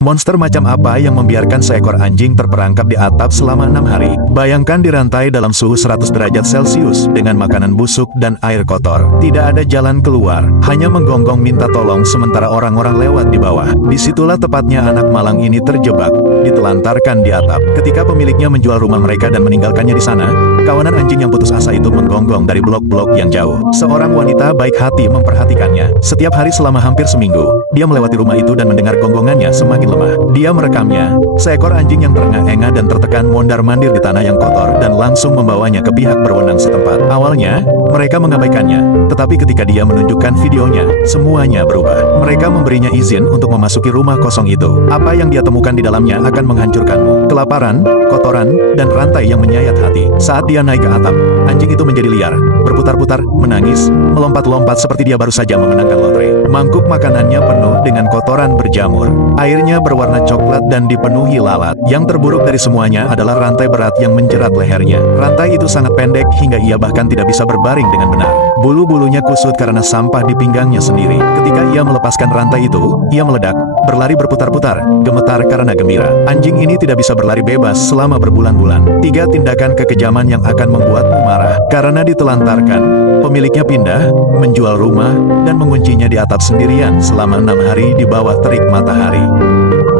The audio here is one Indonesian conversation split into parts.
Monster macam apa yang membiarkan seekor anjing terperangkap di atap selama 6 hari? Bayangkan dirantai dalam suhu 100 derajat Celcius dengan makanan busuk dan air kotor. Tidak ada jalan keluar, hanya menggonggong minta tolong sementara orang-orang lewat di bawah. Disitulah tepatnya anak malang ini terjebak, ditelantarkan di atap. Ketika pemiliknya menjual rumah mereka dan meninggalkannya di sana, kawanan anjing yang putus asa itu menggonggong dari blok-blok yang jauh. Seorang wanita baik hati memperhatikannya. Setiap hari selama hampir seminggu, dia melewati rumah itu dan mendengar gonggongannya semakin lemah. Dia merekamnya. Seekor anjing yang terengah-engah dan tertekan mondar-mandir di tanah yang kotor dan langsung membawanya ke pihak berwenang setempat. Awalnya, mereka mengabaikannya, tetapi ketika dia menunjukkan videonya, semuanya berubah. Mereka memberinya izin untuk memasuki rumah kosong itu. Apa yang dia temukan di dalamnya akan menghancurkanmu. Kelaparan, kotoran, dan rantai yang menyayat hati. Saat dia naik ke atap, anjing itu menjadi liar, berputar-putar, menangis, melompat-lompat seperti dia baru saja memenangkan lotre. Mangkuk makanannya penuh dengan kotoran berjamur. Airnya berwarna coklat dan dipenuhi lalat. Yang terburuk dari semuanya adalah rantai berat yang menjerat lehernya. Rantai itu sangat pendek hingga ia bahkan tidak bisa berbaring dengan benar. Bulu-bulunya kusut karena sampah di pinggangnya sendiri. Ketika ia melepaskan rantai itu, ia meledak, berlari berputar-putar, gemetar karena gembira. Anjing ini tidak bisa berlari bebas selama berbulan-bulan. 3 tindakan kekejaman yang akan membuatmu marah. Karena ditelantarkan, pemiliknya pindah, menjual rumah, dan menguncinya di atap sendirian selama 6 hari di bawah terik matahari.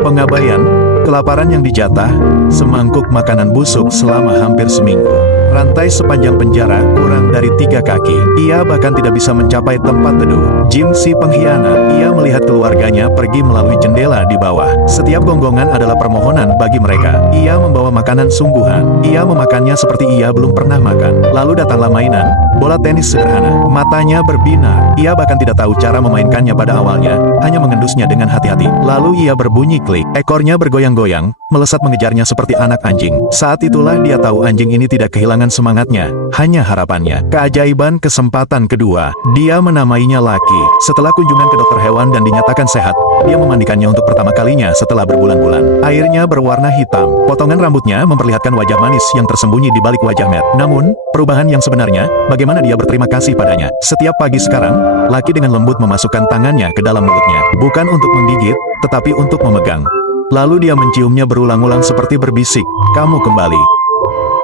Pengabaian, kelaparan yang dijatah, semangkuk makanan busuk selama hampir seminggu. Rantai sepanjang penjara kurang dari 3 kaki. Ia bahkan tidak bisa mencapai tempat teduh. Jim si pengkhianat, ia melihat keluarganya pergi melalui jendela di bawah. Setiap gonggongan adalah permohonan bagi mereka. Ia membawa makanan sungguhan. Ia memakannya seperti ia belum pernah makan. Lalu datanglah mainan, bola tenis sederhana. Matanya berbinar. Ia bahkan tidak tahu cara memainkannya pada awalnya, hanya mengendusnya dengan hati-hati. Lalu ia berbunyi klik. Ekornya bergoyang-goyang, melesat mengejarnya seperti anak anjing. Saat itulah dia tahu anjing ini tidak kehilangan semangatnya, hanya harapannya. Keajaiban kesempatan kedua. Dia menamainya Lucky. Setelah kunjungan ke dokter hewan dan dinyatakan sehat, dia memandikannya untuk pertama kalinya setelah berbulan-bulan. Airnya berwarna hitam. Potongan rambutnya memperlihatkan wajah manis yang tersembunyi di balik wajah Matt. Namun, perubahan yang sebenarnya, bagaimana dia berterima kasih padanya. Setiap pagi sekarang, Lucky dengan lembut memasukkan tangannya ke dalam mulutnya. Bukan untuk menggigit, tetapi untuk memegang. Lalu dia menciumnya berulang-ulang seperti berbisik, "Kamu kembali."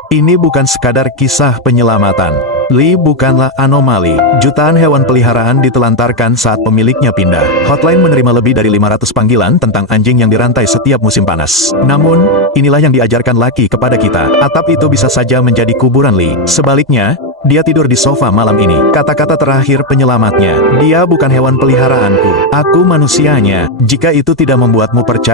Ini bukan sekadar kisah penyelamatan. Lee bukanlah anomali. Jutaan hewan peliharaan ditelantarkan saat pemiliknya pindah. Hotline menerima lebih dari 500 panggilan tentang anjing yang dirantai setiap musim panas. Namun, inilah yang diajarkan Lucky kepada kita. Atap itu bisa saja menjadi kuburan Lee. Sebaliknya, dia tidur di sofa malam ini. Kata-kata terakhir penyelamatnya, "Dia bukan hewan peliharaanku. Aku manusianya." Jika itu tidak membuatmu percaya,